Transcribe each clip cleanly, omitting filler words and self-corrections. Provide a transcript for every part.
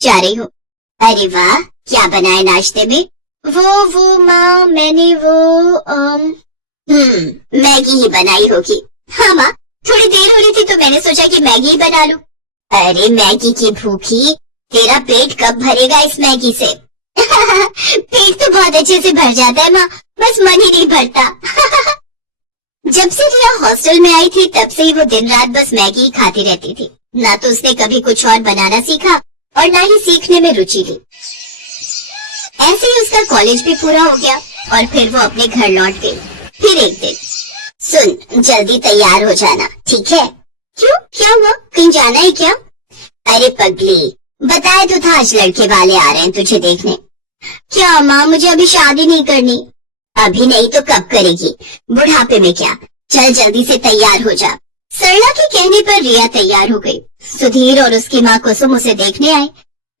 जा रही हूँ। अरे वाह, क्या बनाए नाश्ते में? वो माँ, मैंने मैगी ही बनाई होगी। हाँ माँ, थोड़ी देर हो रही थी तो मैंने सोचा कि मैगी ही बना लूं। अरे मैगी की भूखी, तेरा पेट कब भरेगा इस मैगी से? पेट तो बहुत अच्छे से भर जाता है माँ, बस मन ही नहीं भरता। जब से रिया हॉस्टल में आई थी तब से ही वो दिन रात बस मैगी ही खाती रहती थी। ना तो उसने कभी कुछ और बनाना सीखा और ना ही सीखने में रुचि ली। ऐसे ही उसका कॉलेज भी पूरा हो गया और फिर वो अपने घर लौट गई। फिर एक दिन, सुन जल्दी तैयार हो जाना, ठीक है? क्यों, क्या हुआ? कहीं जाना है क्या? अरे पगली, बताया तो था आज लड़के वाले आ रहे हैं तुझे देखने। क्या माँ, मुझे अभी शादी नहीं करनी। अभी नहीं तो कब करेगी? बुढ़ापे में क्या? चल जल्दी से तैयार हो जा। सरला के कहने पर रिया तैयार हो गई। सुधीर और उसकी माँ कुसुम उसे देखने आए।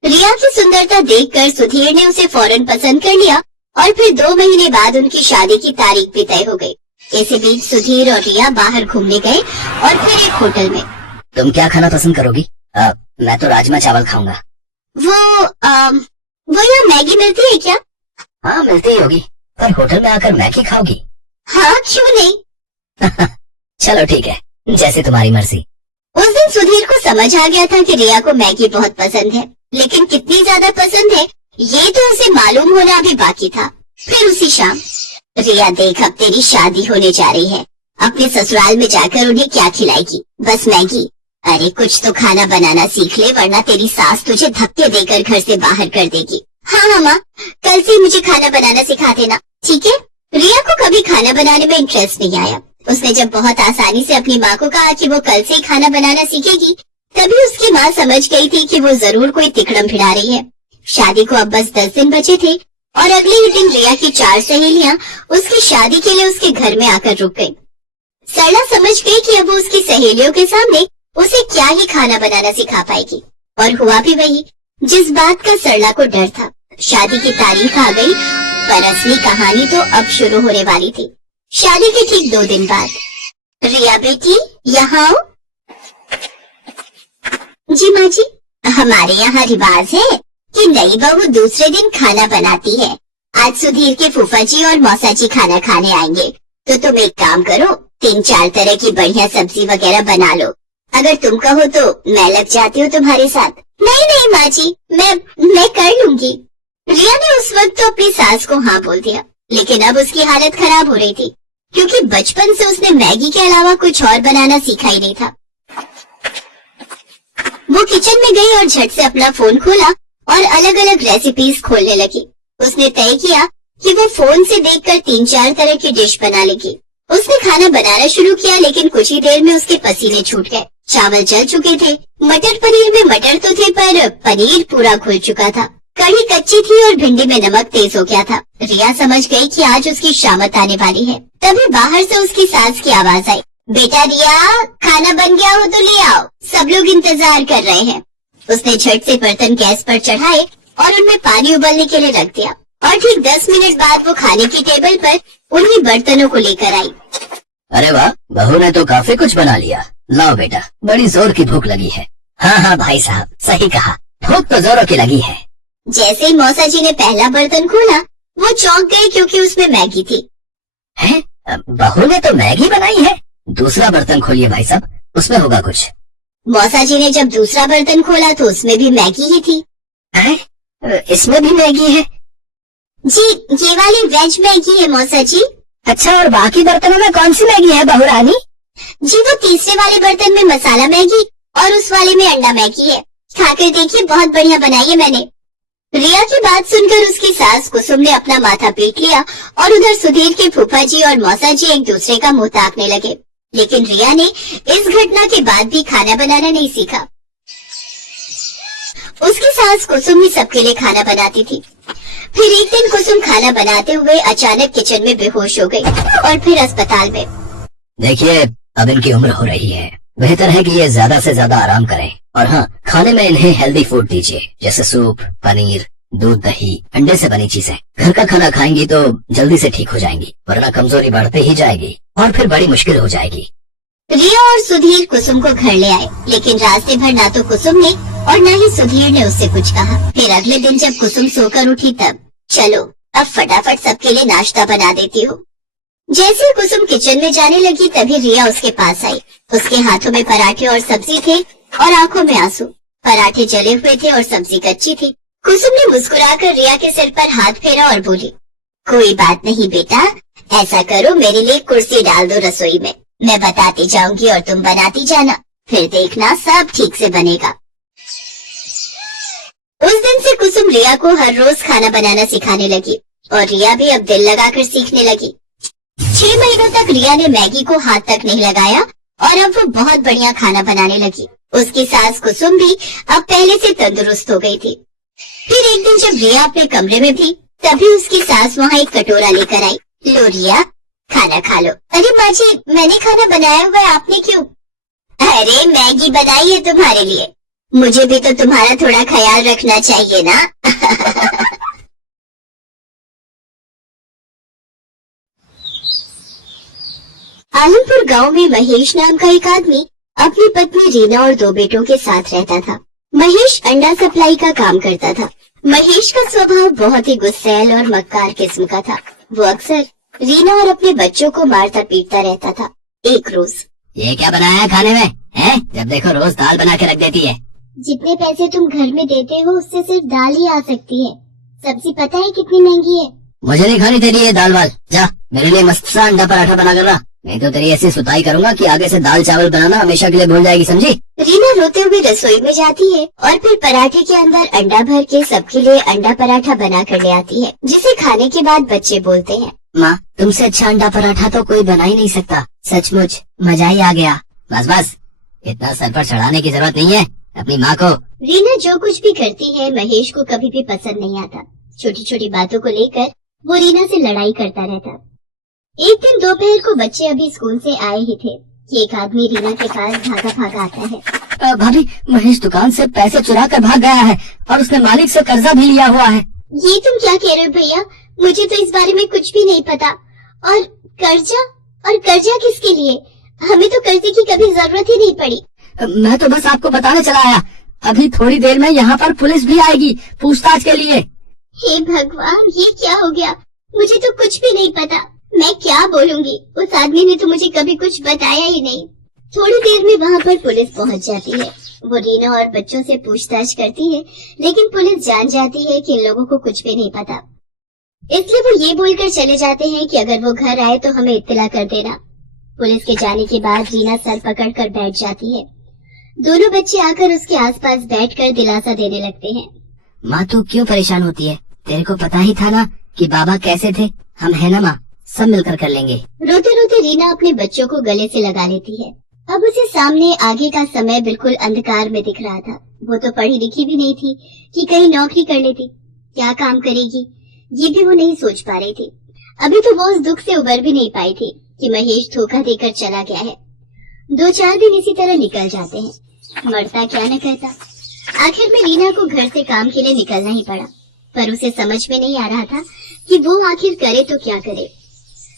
रिया की सुंदरता देखकर सुधीर ने उसे फौरन पसंद कर लिया और फिर 2 महीने बाद उनकी शादी की तारीख भी तय हो गई। इसी बीच सुधीर और रिया बाहर घूमने गए और फिर एक होटल में। तुम क्या खाना पसंद करोगी? मैं तो राजमा चावल खाऊंगा। वो यहाँ मैगी मिलती है क्या? हाँ मिलती ही होगी, पर होटल में आकर मैगी खाओगी? हाँ, क्यों नहीं। चलो ठीक है, जैसे तुम्हारी मर्जी। उस दिन सुधीर को समझ आ गया था कि रिया को मैगी बहुत पसंद है, लेकिन कितनी ज्यादा पसंद है ये तो उसे मालूम होना अभी बाकी था। फिर उसी शाम, रिया देख अब तेरी शादी होने जा रही है, अपने ससुराल में जाकर उन्हें क्या खिलाएगी? बस मैगी? अरे कुछ तो खाना बनाना सीख ले, वरना तेरी सास तुझे धक्के देकर घर से बाहर कर देगी। हाँ माँ, कल से मुझे खाना बनाना सिखा देना, ठीक है? रिया को कभी खाना बनाने में इंटरेस्ट नहीं आया। उसने जब बहुत आसानी से अपनी माँ को कहा कि वो कल से ही खाना बनाना सीखेगी, तभी उसकी माँ समझ गई थी कि वो जरूर कोई तिकड़म भिड़ा रही है। शादी को अब बस 10 दिन बचे थे और अगले ही दिन रिया की 4 सहेलियां उसकी शादी के लिए उसके घर में आकर रुक गई। सरला समझ गई कि अब वो उसकी सहेलियों के सामने उसे क्या ही खाना बनाना सिखा पाएगी, और हुआ भी वही जिस बात का सरला को डर था। शादी की तारीख आ गई, पर असली कहानी तो अब शुरू होने वाली थी। शादी के ठीक 2 दिन बाद, रिया बेटी यहाँ आओ। जी माँ जी, हमारे यहाँ रिवाज है कि नई बहू दूसरे दिन खाना बनाती है। आज सुधीर के फूफा जी और मौसा जी खाना खाने आएंगे, तो तुम एक काम करो, 3-4 तरह की बढ़िया सब्जी वगैरह बना लो। अगर तुम कहो तो मैं लग जाती हूँ तुम्हारे साथ। नहीं माँ जी, मैं कर लूंगी। रिया ने उस वक्त तो अपनी सास को हाँ बोल दिया, लेकिन अब उसकी हालत खराब हो रही थी, क्योंकि बचपन से उसने मैगी के अलावा कुछ और बनाना सीखा ही नहीं था। वो किचन में गई और झट से अपना फोन खोला और अलग अलग रेसिपीज खोलने लगी। उसने तय किया कि वो फोन से देखकर 3-4 तरह की डिश बना लेगी। उसने खाना बनाना शुरू किया, लेकिन कुछ ही देर में उसके पसीने छूट गए। चावल जल चुके थे, मटर पनीर में मटर तो थे पर पनीर पूरा घुल चुका था। कढ़ी कच्ची थी और भिंडी में नमक तेज हो गया था। रिया समझ गई कि आज उसकी शामत आने वाली है। तभी बाहर से उसकी सास की आवाज आई, बेटा रिया, खाना बन गया हो तो ले आओ, सब लोग इंतजार कर रहे हैं। उसने झट से बर्तन गैस पर चढ़ाए और उनमें पानी उबलने के लिए रख दिया, और ठीक 10 मिनट बाद वो खाने की टेबल पर उन्हीं बर्तनों को लेकर आई। अरे वाह, बहू ने तो काफी कुछ बना लिया। लाओ बेटा, बड़ी जोर की भूख लगी है। हाँ भाई साहब, सही कहा, भूख तो जोरों की लगी है। जैसे ही मौसा जी ने पहला बर्तन खोला, वो चौंक गए क्योंकि उसमें मैगी थी। हैं? बहू ने तो मैगी बनाई है। दूसरा बर्तन खोलिए भाई साहब, उसमें होगा कुछ। मौसा जी ने जब दूसरा बर्तन खोला तो उसमें भी मैगी ही थी। हैं? इसमें भी मैगी है? जी, ये वाली वेज मैगी है मौसा जी। अच्छा, और बाकी बर्तनों में कौन सी मैगी है बहू रानी? जी, वो तीसरे वाले बर्तन में मसाला मैगी और उस वाले में अंडा मैगी है। खाकर देखिए, बहुत बढ़िया बनाई है मैंने। रिया की बात सुनकर उसकी सास कुसुम ने अपना माथा पीट लिया और उधर सुधीर के फूफा जी और मौसा जी एक दूसरे का मुंह ताकने लगे। लेकिन रिया ने इस घटना के बाद भी खाना बनाना नहीं सीखा। उसकी सास कुसुम ही सबके लिए खाना बनाती थी। फिर एक दिन कुसुम खाना बनाते हुए अचानक किचन में बेहोश हो गई और फिर अस्पताल में। देखिए, अब इनकी उम्र हो रही है, बेहतर है कि ये ज्यादा से ज्यादा आराम करें। और हाँ, खाने में इन्हें हेल्दी फूड दीजिए, जैसे सूप, पनीर, दूध, दही, अंडे से बनी चीजें। घर का खाना खाएंगी तो जल्दी से ठीक हो जाएंगी, वरना कमजोरी बढ़ते ही जाएगी और फिर बड़ी मुश्किल हो जाएगी। रिया और सुधीर कुसुम को घर ले आए, लेकिन रास्ते भर ना तो कुसुम ने और न ही सुधीर ने उससे कुछ कहा। फिर अगले दिन जब कुसुम सोकर उठी तब, चलो अब फटाफट सबके लिए नाश्ता बना देती हूँ। जैसे ही कुसुम किचन में जाने लगी तभी रिया उसके पास आई। उसके हाथों में पराठे और सब्जी थे और आंखों में आंसू। पराठे जले हुए थे और सब्जी कच्ची थी। कुसुम ने मुस्कुराकर रिया के सिर पर हाथ फेरा और बोली, कोई बात नहीं बेटा, ऐसा करो मेरे लिए कुर्सी डाल दो रसोई में, मैं बताती जाऊंगी और तुम बनाती जाना, फिर देखना सब ठीक से बनेगा। उस दिन से कुसुम रिया को हर रोज खाना बनाना सिखाने लगी और रिया भी अब दिल लगाकर सीखने लगी। 6 महीनों तक रिया ने मैगी को हाथ तक नहीं लगाया और अब वो बहुत बढ़िया खाना बनाने लगी। उसकी सास कुसुम भी अब पहले से तंदुरुस्त हो गई थी। फिर एक दिन जब रिया अपने कमरे में थी तभी उसकी सास वहाँ एक कटोरा लेकर आई। लो रिया, खाना खा लो। अरे माँ जी, मैंने खाना बनाया हुआ है, आपने क्यों? अरे मैगी बनाई है तुम्हारे लिए, मुझे भी तो तुम्हारा थोड़ा ख्याल रखना चाहिए ना। आलमपुर गांव में महेश नाम का एक आदमी अपनी पत्नी रीना और 2 बेटों के साथ रहता था। महेश अंडा सप्लाई का काम करता था। महेश का स्वभाव बहुत ही गुस्सैल और मक्कार किस्म का था। वो अक्सर रीना और अपने बच्चों को मारता पीटता रहता था। एक रोज, ये क्या बनाया है खाने में है? जब देखो रोज दाल बना के रख देती है। जितने पैसे तुम घर में देते हो उससे सिर्फ दाल ही आ सकती है। सब्जी पता है कितनी महंगी है? मुझे नहीं खानी तेरी ये दाल वाल, जा मेरे लिए मस्त सा अंडा पराठा बना कर रहा, नहीं तो तेरी ऐसी सुताई करूंगा कि आगे से दाल चावल बनाना हमेशा के लिए भूल जाएगी, समझी? रीना रोते हुए रसोई में जाती है और फिर पराठे के अंदर अंडा भर के सबके लिए अंडा पराठा बना कर ले आती है, जिसे खाने के बाद बच्चे बोलते हैं, माँ तुमसे अच्छा अंडा पराठा तो कोई बना ही नहीं सकता, सचमुच मजा ही आ गया। बस बस, इतना सर पर चढ़ाने की जरूरत नहीं है अपनी माँ को। रीना जो कुछ भी करती है महेश को कभी भी पसंद नहीं आता। छोटी छोटी बातों को लेकर वो रीना से लड़ाई करता रहता। एक दिन दोपहर को बच्चे अभी स्कूल से आए ही थे कि एक आदमी रीना के पास भागा भागा आता है। भाभी, महेश दुकान से पैसे चुरा कर भाग गया है और उसने मालिक से कर्जा भी लिया हुआ है। ये तुम क्या कह रहे हो भैया? मुझे तो इस बारे में कुछ भी नहीं पता। और कर्जा किसके लिए? हमें तो कर्जे की कभी जरूरत ही नहीं पड़ी। मैं तो बस आपको बताने चला आया, अभी थोड़ी देर में यहाँ पर पुलिस भी आएगी पूछताछ के लिए। हे भगवान, ये क्या हो गया? मुझे तो कुछ भी नहीं पता, मैं क्या बोलूंगी? उस आदमी ने तो मुझे कभी कुछ बताया ही नहीं। थोड़ी देर में वहाँ पर पुलिस पहुँच जाती है। वो रीना और बच्चों से पूछताछ करती है, लेकिन पुलिस जान जाती है कि इन लोगों को कुछ भी नहीं पता, इसलिए वो ये बोलकर चले जाते हैं कि अगर वो घर आए तो हमें इत्तला कर देना। पुलिस के जाने के बाद रीना सर पकड़कर बैठ जाती है। दोनों बच्चे आकर उसके आसपास बैठकर दिलासा देने लगते हैं। माँ तू क्यों परेशान होती है? तेरे को पता ही था ना कि बाबा कैसे थे। हम है ना माँ, सब मिलकर कर लेंगे। रोते रोते रीना अपने बच्चों को गले से लगा लेती है। अब उसे सामने आगे का समय बिल्कुल अंधकार में दिख रहा था। वो तो पढ़ी लिखी भी नहीं थी कि कहीं नौकरी कर लेती, क्या काम करेगी ये भी वो नहीं सोच पा रही थी। अभी तो वो उस दुख से उबर भी नहीं पाई थी कि महेश धोखा देकर चला गया है। 2-4 दिन इसी तरह निकल जाते हैं, मरता क्या न करता। आखिर में रीना को घर से काम के लिए निकलना ही पड़ा, पर उसे समझ में नहीं आ रहा था कि वो आखिर करे तो क्या करे।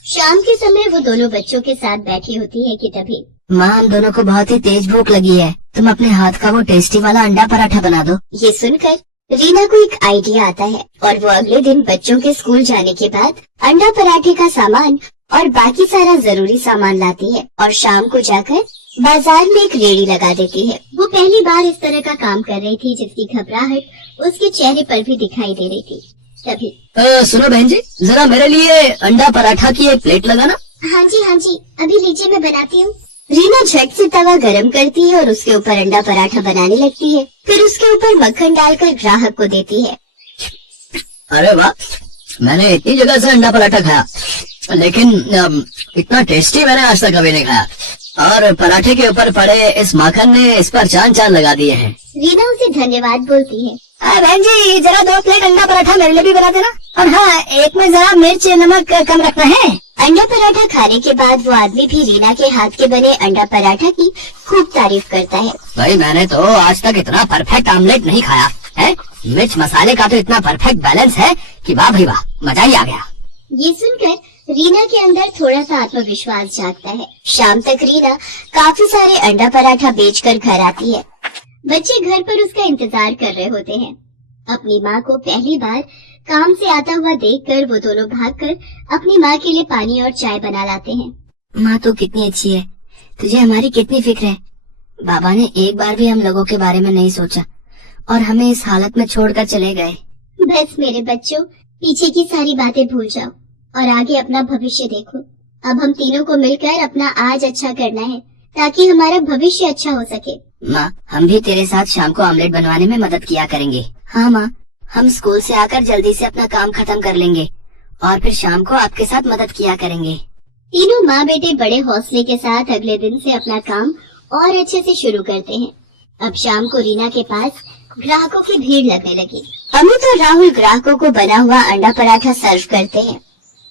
शाम के समय वो दोनों बच्चों के साथ बैठी होती है कि तभी, माँ हम दोनों को बहुत ही तेज भूख लगी है, तुम अपने हाथ का वो टेस्टी वाला अंडा पराठा बना दो। ये सुनकर रीना को एक आइडिया आता है और वो अगले दिन बच्चों के स्कूल जाने के बाद अंडा पराठे का सामान और बाकी सारा जरूरी सामान लाती है और शाम को जाकर बाजार में एक रेड़ी लगा देती है। वो पहली बार इस तरह का काम कर रही थी जिसकी घबराहट उसके चेहरे पर भी दिखाई दे रही थी। तभी सुनो बहन जी, जरा मेरे लिए अंडा पराठा की एक प्लेट लगाना। हाँ जी, अभी लीजिए, मैं बनाती हूँ। रीना झट से तवा गरम करती है और उसके ऊपर अंडा पराठा बनाने लगती है। फिर उसके ऊपर मक्खन डालकर ग्राहक को देती है। अरे वाह, मैंने इतनी जगह से अंडा पराठा खाया, लेकिन इतना टेस्टी मैंने आज तक कभी नहीं खाया। और पराठे के ऊपर पड़े इस माखन ने इस पर चांद चांद लगा दिए हैं। रीना उसे धन्यवाद बोलती है। बहन जी, जरा 2 प्लेट अंडा पराठा मेरे लिए भी बना देना, और हाँ, एक में जरा मिर्च नमक कम रखना है। अंडा पराठा खाने के बाद वो आदमी भी रीना के हाथ के बने अंडा पराठा की खूब तारीफ करता है। भाई मैंने तो आज तक इतना परफेक्ट आमलेट नहीं खाया है। मिर्च मसाले का तो इतना परफेक्ट बैलेंस है कि वाह भाई वाह, मजा ही आ गया। ये सुनकर रीना के अंदर थोड़ा सा आत्मविश्वास जागता है। शाम तक रीना काफी सारे अंडा पराठा बेचकर घर आती है। बच्चे घर पर उसका इंतजार कर रहे होते हैं। अपनी माँ को पहली बार काम से आता हुआ देखकर वो दोनों भागकर अपनी माँ के लिए पानी और चाय बना लाते हैं। माँ तो कितनी अच्छी है, तुझे हमारी कितनी फिक्र है। बाबा ने एक बार भी हम लोगों के बारे में नहीं सोचा और हमें इस हालत में छोड़कर चले गए। बस मेरे बच्चों, पीछे की सारी बातें भूल जाओ और आगे अपना भविष्य देखो। अब हम तीनों को मिलकर अपना आज अच्छा करना है ताकि हमारा भविष्य अच्छा हो सके। माँ, हम भी तेरे साथ शाम को ऑमलेट बनवाने में मदद किया करेंगे। हाँ माँ, हम स्कूल से आकर जल्दी से अपना काम खत्म कर लेंगे और फिर शाम को आपके साथ मदद किया करेंगे। तीनों माँ बेटे बड़े हौसले के साथ अगले दिन से अपना काम और अच्छे से शुरू करते हैं। अब शाम को रीना के पास ग्राहकों की भीड़ लगने लगी। अमित और राहुल ग्राहकों को बना हुआ अंडा पराठा सर्व करते हैं।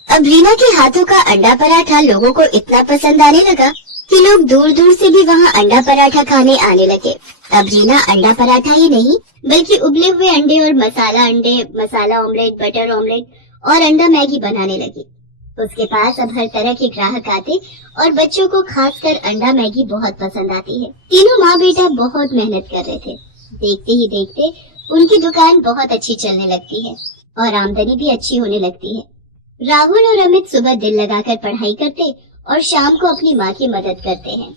अब रीना के हाथों का अंडा पराठा लोगों को इतना पसंद आने लगा कि लोग दूर दूर से भी वहाँ अंडा पराठा खाने आने लगे। अब रीना अंडा पराठा ही नहीं बल्कि उबले हुए अंडे और मसाला अंडे, मसाला ऑमलेट, बटर ऑमलेट और अंडा मैगी बनाने लगी। उसके पास अब हर तरह के ग्राहक आते और बच्चों को खासकर अंडा मैगी बहुत पसंद आती है। तीनों माँ बेटा बहुत मेहनत कर रहे थे। देखते ही देखते उनकी दुकान बहुत अच्छी चलने लगती है और आमदनी भी अच्छी होने लगती है। राहुल और अमित सुबह दिल लगाकर पढ़ाई करते और शाम को अपनी माँ की मदद करते हैं।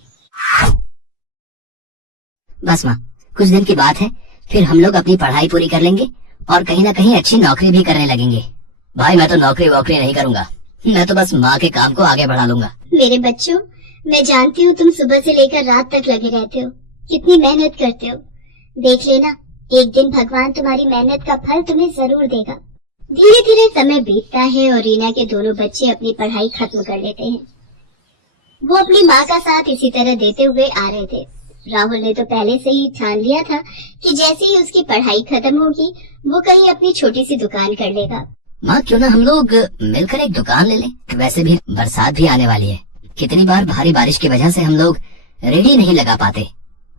बस माँ, कुछ दिन की बात है, फिर हम लोग अपनी पढ़ाई पूरी कर लेंगे और कहीं ना कहीं अच्छी नौकरी भी करने लगेंगे। भाई मैं तो नौकरी वोकरी नहीं करूँगा, मैं तो बस माँ के काम को आगे बढ़ा लूंगा। मेरे बच्चों, मैं जानती हूँ तुम सुबह से लेकर रात तक लगे रहते हो, कितनी मेहनत करते हो। देख लेना, एक दिन भगवान तुम्हारी मेहनत का फल तुम्हें जरूर देगा। धीरे धीरे समय बीतता है और रीना के दोनों बच्चे अपनी पढ़ाई खत्म कर लेते हैं। वो अपनी माँ का साथ इसी तरह देते हुए आ रहे थे। राहुल ने तो पहले से ही ठान लिया था कि जैसे ही उसकी पढ़ाई खत्म होगी वो कहीं अपनी छोटी सी दुकान कर लेगा। माँ, क्यों ना हम लोग मिलकर एक दुकान ले लें? वैसे भी बरसात भी आने वाली है, कितनी बार भारी बारिश की वजह से हम लोग रेडी नहीं लगा पाते।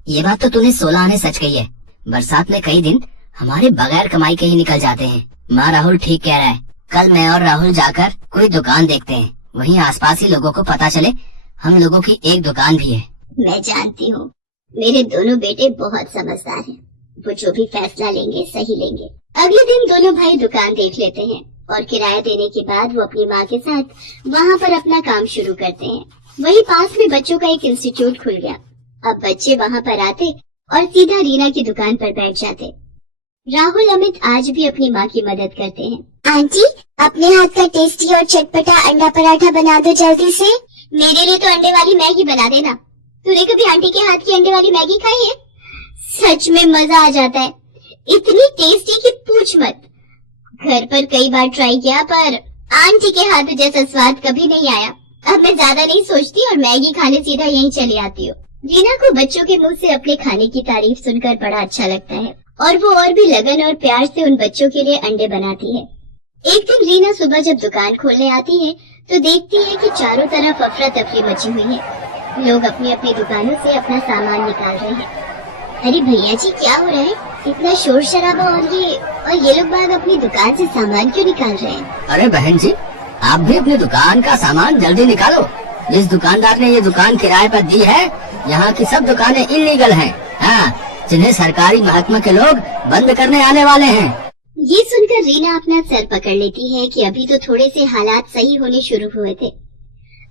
ये बात तो तूने 16 आने सच कही है। बरसात में कई दिन हमारे बगैर कमाई के ही निकल जाते हैं। माँ, राहुल ठीक कह रहा है। कल मैं और राहुल जाकर कोई दुकान देखते हैं, वहीं आसपास ही लोगों को पता चले हम लोगों की एक दुकान भी है। मैं जानती हूँ मेरे दोनों बेटे बहुत समझदार हैं। वो जो भी फैसला लेंगे सही लेंगे। अगले दिन दोनों भाई दुकान देख लेते हैं और किराया देने के बाद वो अपनी माँ के साथ वहाँ पर अपना काम शुरू करते हैं। वहीं पास में बच्चों का एक इंस्टीट्यूट खुल गया। अब बच्चे वहाँ पर आते और सीधा रीना की दुकान पर बैठ जाते। राहुल अमित आज भी अपनी माँ की मदद करते हैं। आंटी, अपने हाथ का टेस्टी और चटपटा अंडा पराठा बना दो जल्दी से। मेरे लिए तो अंडे वाली मैगी बना देना। तूने कभी आंटी के हाथ की अंडे वाली मैगी खाई है? सच में मजा आ जाता है, इतनी टेस्टी कि पूछ मत। घर पर कई बार ट्राई किया पर आंटी के हाथ जैसा स्वाद कभी नहीं आया। अब मैं ज्यादा नहीं सोचती और मैगी खाने सीधा यहीं चली आती हूँ। रीना को बच्चों के मुंह से अपने खाने की तारीफ सुनकर बड़ा अच्छा लगता है और वो और भी लगन और प्यार से उन बच्चों के लिए अंडे बनाती है। एक दिन रीना सुबह जब दुकान खोलने आती है तो देखती है कि चारों तरफ अफरा तफरी मची हुई है। लोग अपनी अपनी दुकानों से अपना सामान निकाल रहे हैं। अरे भैया जी, क्या हो रहा है? इतना शोर शराबा और ये लोग बाग अपनी दुकान से सामान क्यों निकाल रहे हैं? अरे बहन जी, आप भी अपनी दुकान का सामान जल्दी निकालो। जिस दुकानदार ने ये दुकान किराए पर दी है, यहाँ की सब दुकानें इलीगल हैं। हाँ, जिन्हें सरकारी महकमे के लोग बंद करने आने वाले हैं। ये सुनकर रीना अपना सर पकड़ लेती है कि अभी तो थोड़े से हालात सही होने शुरू हुए थे,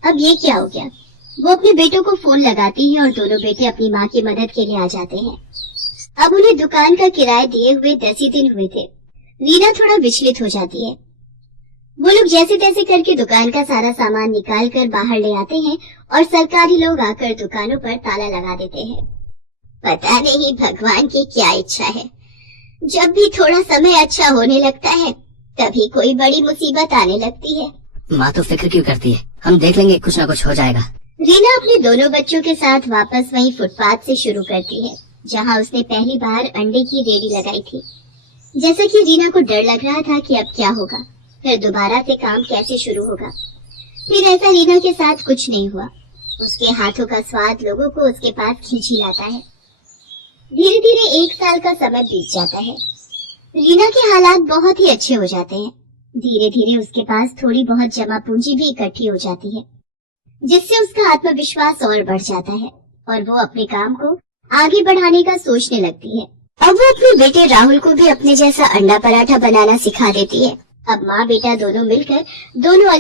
अब ये क्या हो गया। वो अपने बेटों को फोन लगाती है और दोनों बेटे अपनी माँ की मदद के लिए आ जाते हैं। अब उन्हें दुकान का किराया दिए हुए 10 ही दिन हुए थे। रीना थोड़ा विचलित हो जाती है। वो लोग जैसे तैसे करके दुकान का सारा सामान निकाल कर बाहर ले आते हैं और सरकारी लोग आकर दुकानों पर ताला लगा देते हैं। पता नहीं भगवान की क्या इच्छा है, जब भी थोड़ा समय अच्छा होने लगता है तभी कोई बड़ी मुसीबत आने लगती है। माँ तो फिक्र क्यों करती है, हम देख लेंगे, कुछ ना कुछ हो जाएगा। रीना अपने दोनों बच्चों के साथ वापस वहीं फुटपाथ से शुरू करती है जहाँ उसने पहली बार अंडे की रेडी लगाई थी। जैसा कि रीना को डर लग रहा था कि अब क्या होगा, फिर दोबारा से काम कैसे शुरू होगा, फिर ऐसा रीना के साथ कुछ नहीं हुआ। उसके हाथों का स्वाद लोगों को उसके पास खींच ही लाता है। धीरे धीरे 1 साल का समय बीत जाता है। रीना के हालात बहुत ही अच्छे हो जाते हैं। धीरे धीरे उसके पास थोड़ी बहुत जमा पूंजी भी इकट्ठी हो जाती है, जिससे उसका आत्मविश्वास और बढ़ जाता है और वो अपने काम को आगे बढ़ाने का सोचने लगती है। अब वो अपने बेटे राहुल को भी अपने जैसा अंडा पराठा बनाना सिखा देती है। अब माँ बेटा दोनों मिलकर दोनों